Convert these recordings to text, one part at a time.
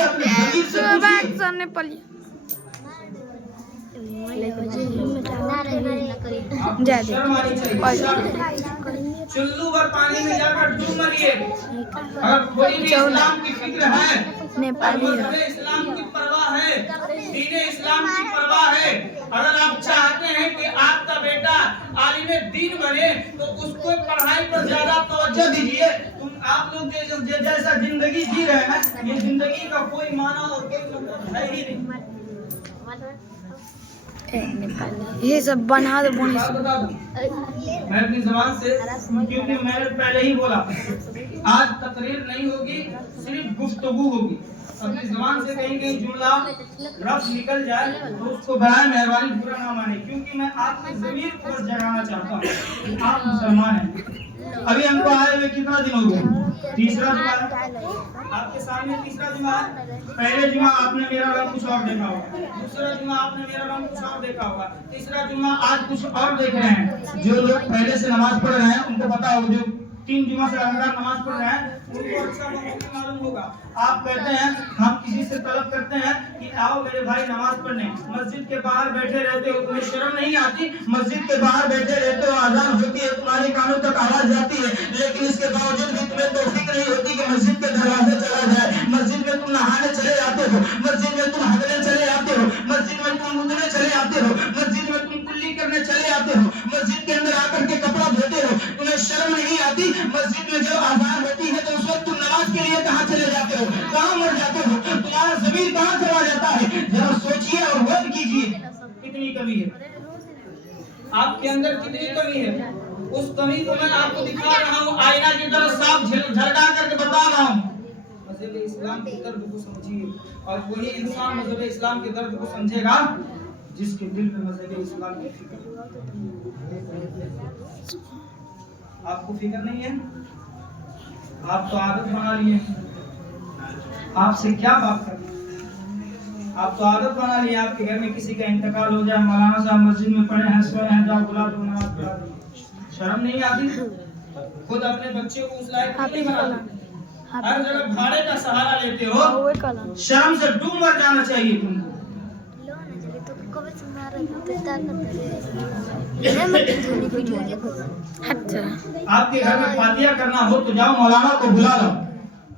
अपने जमीर से पूछिए। शर्म आनी चाहिए। चुल्लू भर पानी में जाकर डूब मरिए। अगर कोई भी इस्लाम की फिक्र है, इस्लाम की परवाह है, दीन इस्लाम की परवाह है, अगर आप चाहते हैं कि आपका बेटा आलिम दीन बने तो उसको पढ़ाई पर ज्यादा तवज्जो दीजिए। आप लोग जैसा जिंदगी जी रहे हैं, ये जिंदगी का कोई माना और कोई मतलब है ही नहीं। ये सब बना दो बोनी से। मैं अपनी ज़बान से, क्योंकि मैंने पहले ही बोला आज तकरीर नहीं होगी, सिर्फ गुफ्तगू होगी। अपनी ज़बान से कहीं कहीं जुमला रफ निकल जाए तो उसको बराए मेहरबानी बुरा ना माने, क्योंकि मैं आपकी ज़मीर को बस जगाना चाहता हूँ कि आप मुसलमान हैं। अभी हमको आए हुए कितना दिन हो गया? तीसरा जुमा है आपके सामने, तीसरा जुमा है। पहले जुमा आपने मेरा रंग कुछ और देखा होगा, दूसरा जुमा आपने मेरा रंग कुछ और देखा होगा, तीसरा जुमा आज कुछ और देख रहे हैं। जो लोग पहले से नमाज पढ़ रहे हैं उनको पता होगा, जो 3 जुमा से लगातार नमाज पढ़ रहे हैं उनको अच्छा मालूम होगा। आप कहते हैं, हम किसी से तलब करते हैं कि आओ मेरे भाई नमाज पढ़ने, मस्जिद के बाहर बैठे रहते हो, तुम्हें शर्म नहीं आती? मस्जिद के बाहर बैठे रहते हो, अजान होती है, तुम्हारे कानों तक आवाज जाती है, लेकिन इसके बावजूद भी तुम्हें तौफीक नहीं होती कि मस्जिद के दरवाजे चला जाए। मस्जिद में तुम नहाने चले जाते हो, मस्जिद में तुम हगने चले जाते हो, मस्जिद में तुम मुदने चले जाते हो, मस्जिद में तुम कुल्ली करने चले जाते हो, मस्जिद के अंदर आकर के कपड़ा धोते हो। तुम्हें शर्म नहीं आती? मस्जिद में जब अजान होती है तो उस वक्त तुम नमाज के लिए कहाँ चले जाते हो, कहाँ मर जाते हो? तुम्हारा ज़मीर कहाँ चला जाता है? जरा सोचिए और गौर कीजिए, कितनी कमी है आपके अंदर, कितनी कमी है। उस कमी को मैं आपको दिखा रहा हूँ, आईना की तरह साफ झलका करके बता रहा हूँ। मज़हब इस्लाम के दर्द को समझिए, और वही इंसान मज़हब इस्लाम के दर्द को समझेगा जिसके दिल में मज़हब इस्लाम की फिक्र। आपको फिक्र नहीं है, आप तो आदत बना लिए। आपसे क्या बात करना, आप तो आदत बना लिए। आपके घर में किसी का इंतकाल हो जाए, मौलाना साहब मस्जिद में पड़े हैं, सोए हैं, जाओ बुला दो, नमाज पढ़ा दो। शर्म नहीं आती? खुद अपने बच्चे को उस लायक नहीं बनाते, हर जगह भाड़े का सहारा लेते हो। शर्म से डूब मर जाना चाहिए तुमको। आपके घर में फातिहा करना हो तो जाओ मौलाना को बुला लो।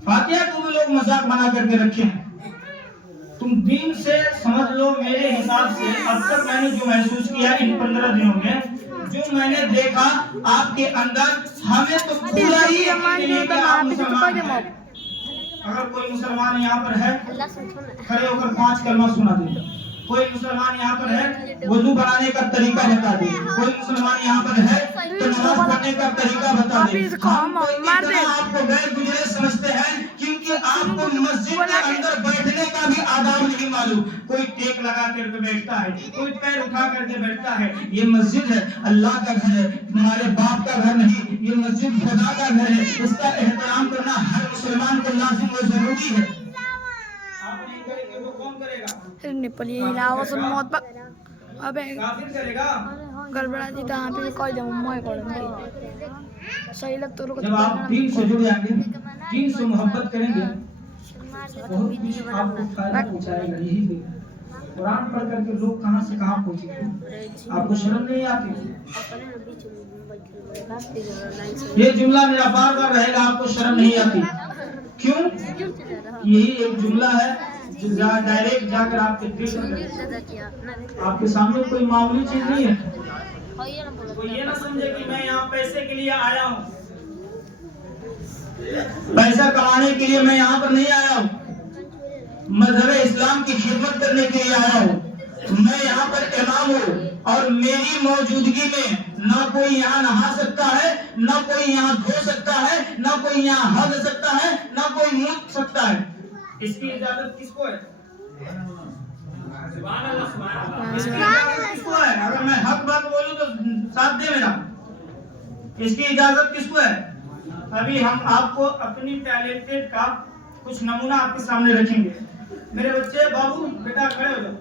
फातिहा को भी लोग मजाक बना करके रखे हैं। तुम दीन से समझ लो। मेरे हिसाब से अब तक मैंने जो महसूस किया इन 15 दिनों में, जो मैंने देखा आपके अंदर, हमें तो पूरा ही अगर कोई मुसलमान यहाँ पर है खड़े होकर 5 कलमा सुना दे। कोई मुसलमान यहाँ पर है वुजू बनाने का तरीका बता दे। कोई मुसलमान यहाँ पर है तो नमाज पढ़ने का तरीका बता दे। हम तो इतना आपको गैर गुजरे समझते हैं क्योंकि आपको मस्जिद के अंदर बैठने का भी आदाब नहीं मालूम। कोई टेक लगा करके बैठता है, कोई पैर उठा करके बैठता है। ये मस्जिद है, अल्लाह का घर है, तुम्हारे बाप का घर नहीं। ये मस्जिद खुदा का घर है, इसका एहतराम करना हर मुसलमान को लाजिम और जरूरी है। आप नहीं करेंगे तो कौन करेगा? नेपाली इलावा सुन मौत बा अबे काफिर करेगा। गड़बड़ा जी तो यहाँ पे कोई जब मैं करूँगी सही लग तो जब आप दीन से जुड़ जाएंगे, दीन से मोहब्बत करेंगे, बहुत कुछ आपको फायदा पहुंचाएगा। यही कुरान पढ़ करके लोग कहां से कहां पहुंचे। आपको शर्म नहीं आती? ये जुमला मेरा बार बार रहेगा, आपको शर्म नहीं आती क्यों? यही एक जुमला है जो डायरेक्ट जाकर आपके दिल में, आपके सामने कोई मामूली चीज नहीं है। कोई ये ना समझे कि मैं यहाँ पैसे के लिए आया हूँ, पैसा कमाने के लिए मैं यहाँ पर नहीं आया हूँ, मजहब इस्लाम की खिदमत करने के लिए आया हूँ। मैं यहाँ पर इमाम हूँ और मेरी मौजूदगी में ना कोई यहाँ नहा सकता है, ना कोई यहाँ धो सकता है, ना कोई यहाँ हग सकता है, ना कोई मूत सकता है। इसकी इजाजत किसको है? किसको है? अगर मैं हक बात बोलूं तो साथ दे मेरा। इसकी इजाजत किसको है? अभी हम आपको अपनी टैलेंटेड का कुछ नमूना आपके सामने रखेंगे। मेरे बच्चे, बाबू बेटा खड़े हो जाओ।